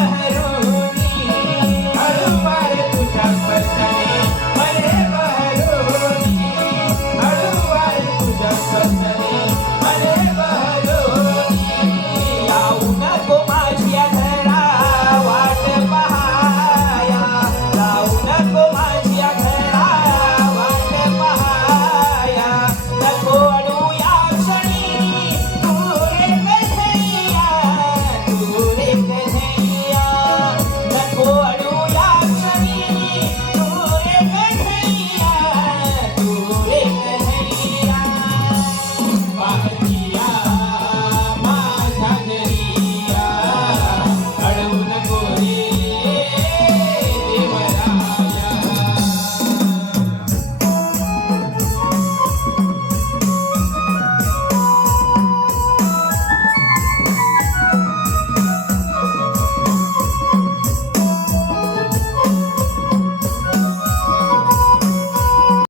Hallelujah.